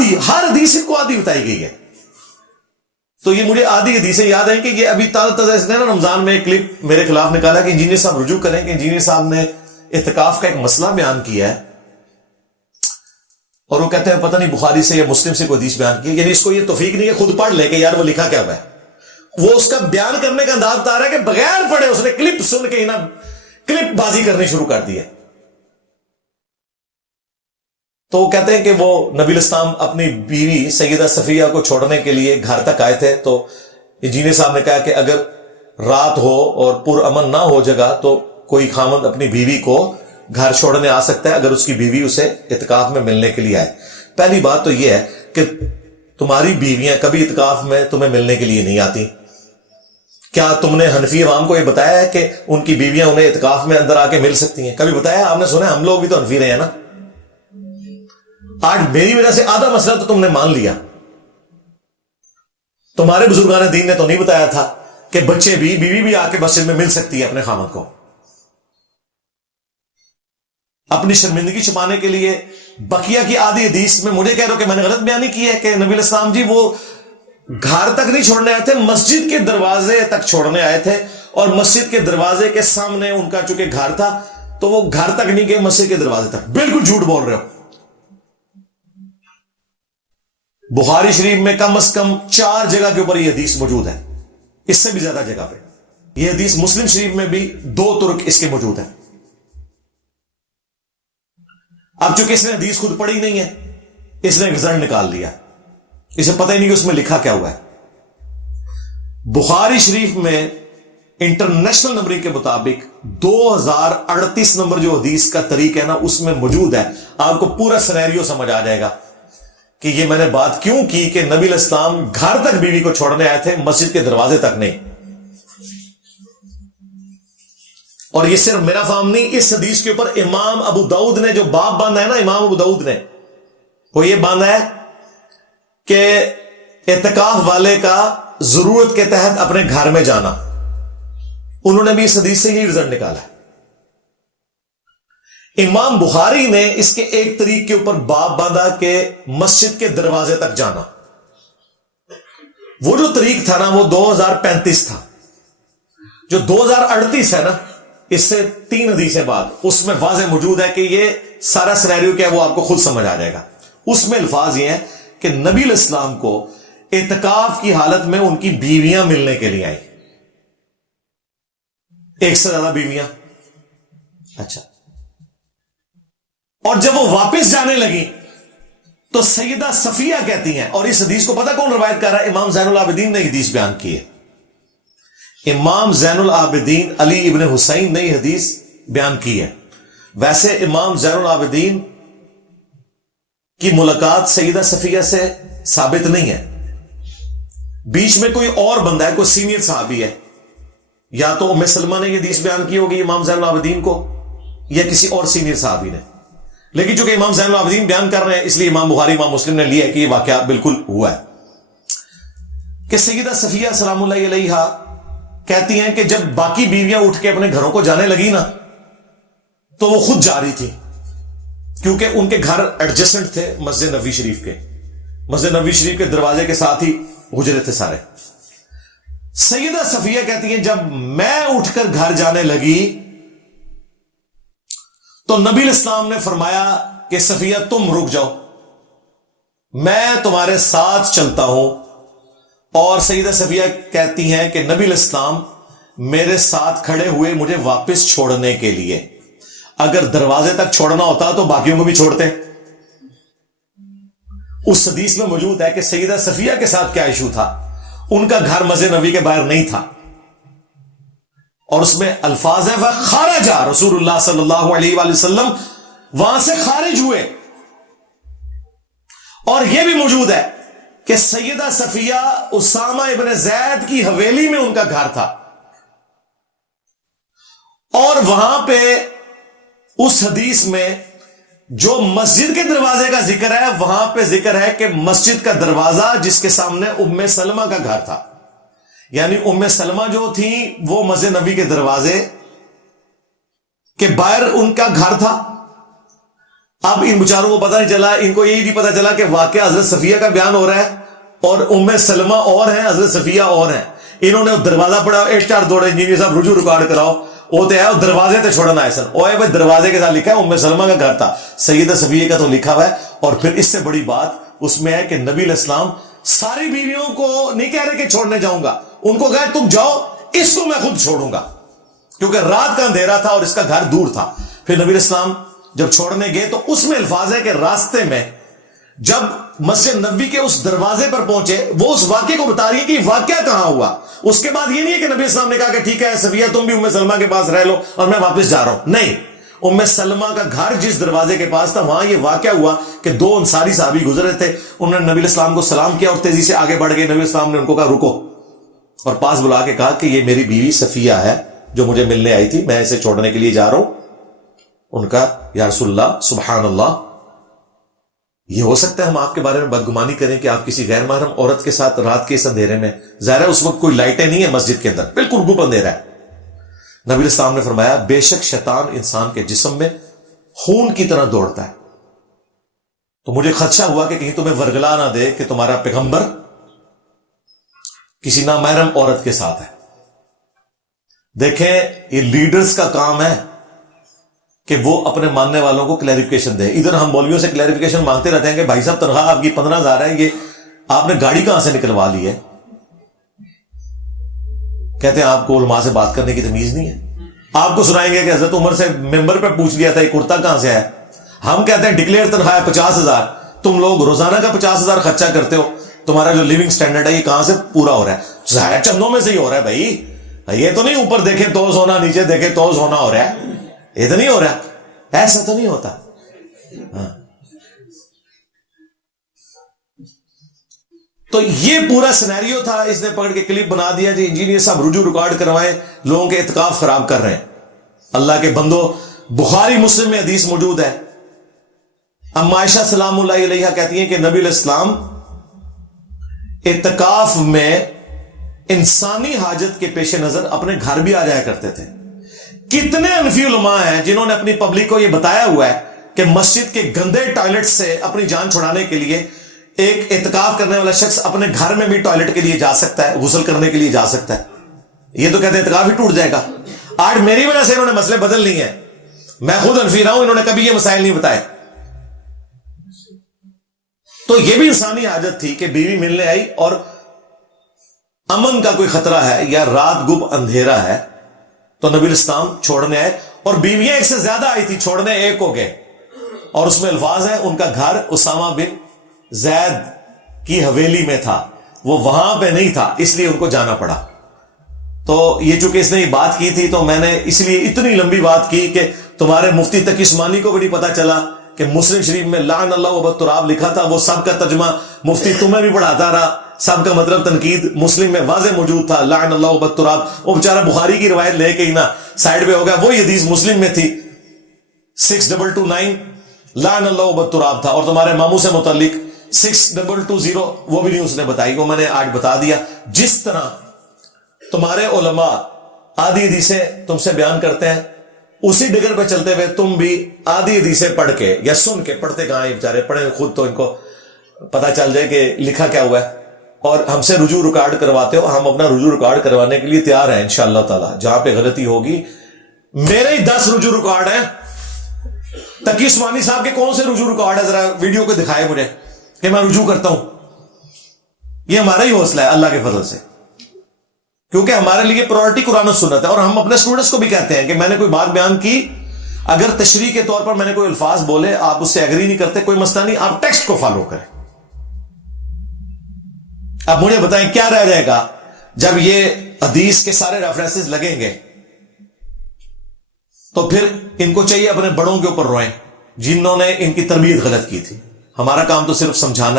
آدھی، ہر حدیث ان کو آدھی بتائی گئی ہے. تو یہ مجھے آدھی حدیثیں یاد ہیں کہ یہ ابھی تازہ نا رمضان میں ایک کلپ میرے خلاف نکالا کہ انجینئر صاحب رجوع کریں کہ انجینئر صاحب نے اعتکاف کا ایک مسئلہ بیان کیا ہے اور وہ کہتے ہیں پتہ نہیں بخاری سے یا مسلم سے کوئی حدیث بیان کی، یعنی اس کو یہ توفیق نہیں ہے خود پڑھ لے کہ یار وہ لکھا کیا ہوا ہے. وہ اس کا بیان کرنے کا انداز بتا رہا ہے کہ بغیر پڑھے اس نے کلپ سن کے نا کلپ بازی کرنی شروع کر دی ہے. تو وہ کہتے ہیں کہ وہ نبی الاسلام اپنی بیوی سیدہ صفیہ کو چھوڑنے کے لیے گھر تک آئے تھے، تو انجینئر صاحب نے کہا کہ اگر رات ہو اور پر امن نہ ہو جگہ تو کوئی خامند اپنی بیوی کو گھر چھوڑنے آ سکتا ہے اگر اس کی بیوی اسے اعتکاف میں ملنے کے لیے آئے. پہلی بات تو یہ ہے کہ تمہاری بیویاں کبھی اعتکاف میں تمہیں ملنے کے لیے نہیں آتی. کیا تم نے حنفی عوام کو یہ بتایا ہے کہ ان کی بیویاں انہیں اعتکاف میں اندر آ کے مل سکتی ہیں؟ کبھی بتایا؟ آپ نے سنا؟ ہم لوگ بھی تو حنفی رہے ہیں نا. آج میری وجہ سے آدھا مسئلہ تو تم نے مان لیا. تمہارے بزرگان دین نے تو نہیں بتایا تھا کہ بچے بھی، بیوی بھی آ کے مسجد میں مل سکتی ہے اپنے خامد کو. اپنی شرمندگی چھپانے کے لیے بقیہ کی آدھی حدیث میں مجھے کہہ رہے ہو کہ میں نے غلط بیانی کی ہے کہ نبی الاسلام جی وہ گھر تک نہیں چھوڑنے آئے تھے، مسجد کے دروازے تک چھوڑنے آئے تھے، اور مسجد کے دروازے کے سامنے ان کا چونکہ گھر تھا تو وہ گھر تک نہیں گئے، مسجد کے دروازے تک. بالکل جھوٹ بول رہے ہو. بخاری شریف میں کم از کم 4 جگہ کے اوپر یہ حدیث موجود ہے، اس سے بھی زیادہ جگہ پہ. یہ حدیث مسلم شریف میں بھی 2 ترک اس کے موجود ہیں. اب چونکہ اس نے حدیث خود پڑھی نہیں ہے، اس نے رزلٹ نکال لیا، اسے پتہ ہی نہیں کہ اس میں لکھا کیا ہوا ہے. بخاری شریف میں انٹرنیشنل نمبرنگ کے مطابق 2038 نمبر جو حدیث کا طریق ہے نا اس میں موجود ہے. آپ کو پورا سینیریو سمجھ آ جائے گا کہ یہ میں نے بات کیوں کی کہ نبی الاسلام گھر تک بیوی کو چھوڑنے آئے تھے، مسجد کے دروازے تک نہیں. اور یہ صرف میرا فہم نہیں، اس حدیث کے اوپر امام ابو داؤد نے جو باب باندھا ہے نا، امام ابو داؤد نے وہ یہ باندھا ہے کہ اعتکاف والے کا ضرورت کے تحت اپنے گھر میں جانا. انہوں نے بھی اس حدیث سے یہی رزلٹ نکالا ہے. امام بخاری نے اس کے ایک طریق کے اوپر باب باندھا کہ مسجد کے دروازے تک جانا. وہ جو طریق تھا نا وہ 2035 تھا. جو 2038 ہے نا، اس سے 3 حدیثیں بعد اس میں واضح موجود ہے کہ یہ سارا سینیریو کیا ہے وہ آپ کو خود سمجھ آ جائے گا. اس میں الفاظ یہ ہیں کہ نبی الاسلام کو اعتکاف کی حالت میں ان کی بیویاں ملنے کے لیے آئیں، 1 سے زیادہ بیویاں. اچھا، اور جب وہ واپس جانے لگی تو سیدہ صفیہ کہتی ہیں، اور اس حدیث کو پتہ کون روایت کر رہا ہے؟ امام زین العابدین نے حدیث بیان کی ہے. امام زین العابدین علی ابن حسین نے حدیث بیان کی ہے. ویسے امام زین العابدین کی ملاقات سیدہ صفیہ سے ثابت نہیں ہے. بیچ میں کوئی اور بندہ ہے، کوئی سینئر صحابی ہے، یا تو ام سلمہ نے یہ حدیث بیان کی ہوگی امام زین العابدین کو، یا کسی اور سینئر صحابی نے. لیکن چونکہ امام زین العابدین بیان کر رہے ہیں اس لیے امام بخاری امام مسلم نے لیا ہے کہ یہ واقعہ بالکل ہوا ہے. کہ سیدہ صفیہ سلام اللہ علیہا کہتی ہیں کہ جب باقی بیویاں اٹھ کے اپنے گھروں کو جانے لگی نا تو وہ خود جا رہی تھی، کیونکہ ان کے گھر ایڈجسٹنٹ تھے مسجد نبوی شریف کے. مسجد نبوی شریف کے دروازے کے ساتھ ہی حجرے تھے سارے. سیدہ صفیہ کہتی ہیں جب میں اٹھ کر گھر جانے لگی تو نبی الاسلام نے فرمایا کہ صفیہ تم رک جاؤ، میں تمہارے ساتھ چلتا ہوں. اور سیدہ صفیہ کہتی ہیں کہ نبی الاسلام میرے ساتھ کھڑے ہوئے مجھے واپس چھوڑنے کے لیے. اگر دروازے تک چھوڑنا ہوتا تو باقیوں کو بھی چھوڑتے. اس حدیث میں موجود ہے کہ سیدہ صفیہ کے ساتھ کیا ایشو تھا. ان کا گھر مسجد نبوی کے باہر نہیں تھا، اور اس میں الفاظ ہے وَخَرَجَ رسول اللہ صلی اللہ علیہ وآلہ وسلم وہاں سے خارج ہوئے. اور یہ بھی موجود ہے کہ سیدہ صفیہ اسامہ ابن زید کی حویلی میں ان کا گھر تھا، اور وہاں پہ اس حدیث میں جو مسجد کے دروازے کا ذکر ہے وہاں پہ ذکر ہے کہ مسجد کا دروازہ جس کے سامنے ام سلمہ کا گھر تھا، یعنی ام سلمہ جو تھی وہ مسجد نبی کے دروازے کے باہر ان کا گھر تھا. اب ان بیچاروں کو پتہ نہیں چلا، ان کو یہی نہیں پتہ چلا کہ واقعہ حضرت صفیہ کا بیان ہو رہا ہے اور ام سلمہ اور ہیں، حضرت صفیہ اور ہیں. انہوں نے دروازہ پڑا، 8-4 دوڑے انجینئر صاحب رجوع ریکارڈ کراؤ، وہ تو ہے دروازے تے چھوڑنا ہے سر. اوے بھائی دروازے کے ساتھ لکھا ہے ام سلمہ کا گھر تھا، سیدہ صفیہ کا تو لکھا ہوا ہے. اور پھر اس سے بڑی بات اس میں ہے کہ نبی علیہ السلام ساری بیویوں کو نہیں کہہ رہے کہ چھوڑنے جاؤں گا، ان کو کہا تم جاؤ، اس کو میں خود چھوڑوں گا، کیونکہ رات کا اندھیرا تھا اور اس کا گھر دور تھا. پھر نبی علیہ السلام جب چھوڑنے گئے تو اس میں الفاظ ہے کہ راستے میں جب مسجد نبوی کے اس دروازے پر پہنچے، وہ اس واقعے کو بتا رہی ہے کہ واقعہ کہاں ہوا. اس کے بعد یہ نہیں ہے کہ نبی اسلام نے کہا کہ ٹھیک ہے صفیہ تم بھی ام سلمہ کے پاس رہ لو اور میں واپس جا رہا ہوں. نہیں، ام سلمہ کا گھر جس دروازے کے پاس تھا وہاں یہ واقعہ ہوا کہ 2 انصاری صحابی گزرے تھے، انہوں نے نبی السلام کو سلام کیا اور تیزی سے آگے بڑھ گئے. نبی السلام نے ان کو کہا رکو، اور پاس بلا کے کہا کہ یہ میری بیوی صفیہ ہے جو مجھے ملنے آئی تھی، میں اسے چھوڑنے کے لیے جا رہا ہوں. ان کا یا رسول اللہ سبحان اللہ، یہ ہو سکتا ہے ہم آپ کے بارے میں بدگمانی کریں کہ آپ کسی غیر محرم عورت کے ساتھ رات کے اس اندھیرے میں، ظاہر ہے اس وقت کوئی لائٹیں نہیں ہیں مسجد کے اندر، بالکل گپ اندھیرا ہے. نبی علیہ السلام نے فرمایا بے شک شیطان انسان کے جسم میں خون کی طرح دوڑتا ہے، تو مجھے خدشہ ہوا کہ کہیں تمہیں ورگلا نہ دے کہ تمہارا پیغمبر کسی نامحرم عورت کے ساتھ ہے. دیکھیں یہ لیڈرز کا کام ہے کہ وہ اپنے ماننے والوں کو کلیریفیکیشن دے. ادھر ہم مولویوں سے کلیریفیکیشن مانگتے رہتے ہیں کہ بھائی صاحب تنخواہ آپ کی 15,000 ہے، یہ آپ نے گاڑی کہاں سے نکلوا لی ہے؟ کہتے ہیں آپ کو علماء سے بات کرنے کی تمیز نہیں ہے. آپ کو سنائیں گے کہ حضرت عمر سے ممبر پہ پوچھ لیا تھا یہ کرتا کہاں سے ہے. ہم کہتے ہیں ڈکلیئر تنخواہ 50,000، تم لوگ روزانہ کا 50,000 خرچہ کرتے ہو، تمہارا جو لیونگ سٹینڈرڈ ہے یہ کہاں سے پورا ہو رہا ہے؟ ظاہر چندوں میں سے ہی ہو رہا ہے بھائی، یہ تو نہیں اوپر دیکھیں تو سونا نیچے دیکھیں تو سونا ہو رہا ہے، یہ تو نہیں ہو رہا، ایسا تو نہیں ہوتا. ہاں. تو یہ پورا سینیریو تھا، اس نے پکڑ کے کلپ بنا دیا جی انجینئر صاحب رجوع ریکارڈ کروائیں، لوگوں کے اعتکاف خراب کر رہے ہیں. اللہ کے بندو، بخاری مسلم میں حدیث موجود ہے، ام عائشہ سلام اللہ علیہا کہتی ہیں کہ نبی علیہ السلام اعتکاف میں انسانی حاجت کے پیش نظر اپنے گھر بھی آ جایا کرتے تھے. کتنے انفی علماء ہیں جنہوں نے اپنی پبلک کو یہ بتایا ہوا ہے کہ مسجد کے گندے ٹوائلٹ سے اپنی جان چھڑانے کے لیے ایک اعتکاف کرنے والا شخص اپنے گھر میں بھی ٹوائلٹ کے لیے جا سکتا ہے، غسل کرنے کے لیے جا سکتا ہے. یہ تو کہتے ہیں اعتکاف ہی ٹوٹ جائے گا. آج میری وجہ سے انہوں نے مسئلے بدل لیے ہیں، میں خود انفی رہا ہوں، انہوں نے کبھی یہ مسائل نہیں بتائے. تو یہ بھی انسانی حاجت تھی کہ بیوی ملنے آئی اور امن کا کوئی خطرہ ہے یا رات گب اندھیرا ہے تو نبی الاسلام چھوڑنے آئے، اور بیویاں ایک سے زیادہ آئی تھی، چھوڑنے ایک ہو گئے. اور اس میں الفاظ ہیں ان کا گھر اسامہ بن زید کی حویلی میں تھا، وہ وہاں پہ نہیں تھا، اس لیے ان کو جانا پڑا. تو یہ چونکہ اس نے یہ بات کی تھی تو میں نے اس لیے اتنی لمبی بات کی کہ تمہارے مفتی تقی عثمانی کو بھی نہیں پتا چلا کہ مسلم شریف میں لعن اللہ وبت تراب لکھا تھا، وہ سب کا ترجمہ مفتی تمہیں بھی پڑھاتا رہا، سب کا مطلب تنقید مسلم میں واضح موجود تھا، لعن اللہ وبت تراب. وہ بیچارہ بخاری کی روایت لے کے ہی نا سائڈ پہ ہو گیا، وہی حدیث مسلم میں تھی 6229 لعن اللہ وبت تراب تھا، اور تمہارے ماموں سے متعلق 6220 وہ بھی نہیں اس نے بتائی، وہ میں نے آج بتا دیا. جس طرح تمہارے علماء آدھی حدیثیں تم سے بیان کرتے ہیں، اسی ڈگر پہ چلتے ہوئے تم بھی آدھی حدیثیں پڑھ کے یا سن کے، پڑھتے کہاں ہیں بیچارے، پڑھیں خود تو ان کو پتا چل جائے کہ لکھا کیا ہوا ہے، اور ہم سے رجوع ریکارڈ کرواتے ہو. ہم اپنا رجوع ریکارڈ کروانے کے لیے تیار ہیں انشاءاللہ تعالی. جہاں پہ غلطی ہوگی، میرے ہی 10 رجوع ریکارڈ ہیں. تقی عثمانی صاحب کے کون سے رجوع ریکارڈ ہے؟ ذرا ویڈیو کو دکھائے مجھے کہ میں رجوع کرتا ہوں. یہ ہمارا ہی حوصلہ ہے اللہ کے فضل سے، کیونکہ ہمارے لیے پرائورٹی قرآن و سنت ہے. اور ہم اپنے اسٹوڈنٹس کو بھی کہتے ہیں کہ میں نے کوئی بات بیان کی، اگر تشریح کے طور پر میں نے کوئی الفاظ بولے، آپ اس سے ایگری نہیں کرتے، کوئی مسئلہ نہیں، آپ ٹیکسٹ کو فالو کریں. اب مجھے بتائیں کیا رہ جائے گا جب یہ حدیث کے سارے ریفرنسز لگیں گے؟ تو پھر ان کو چاہیے اپنے بڑوں کے اوپر روئیں جنہوں نے ان کی تربیت غلط کی تھی. ہمارا کام تو صرف سمجھانا ہے.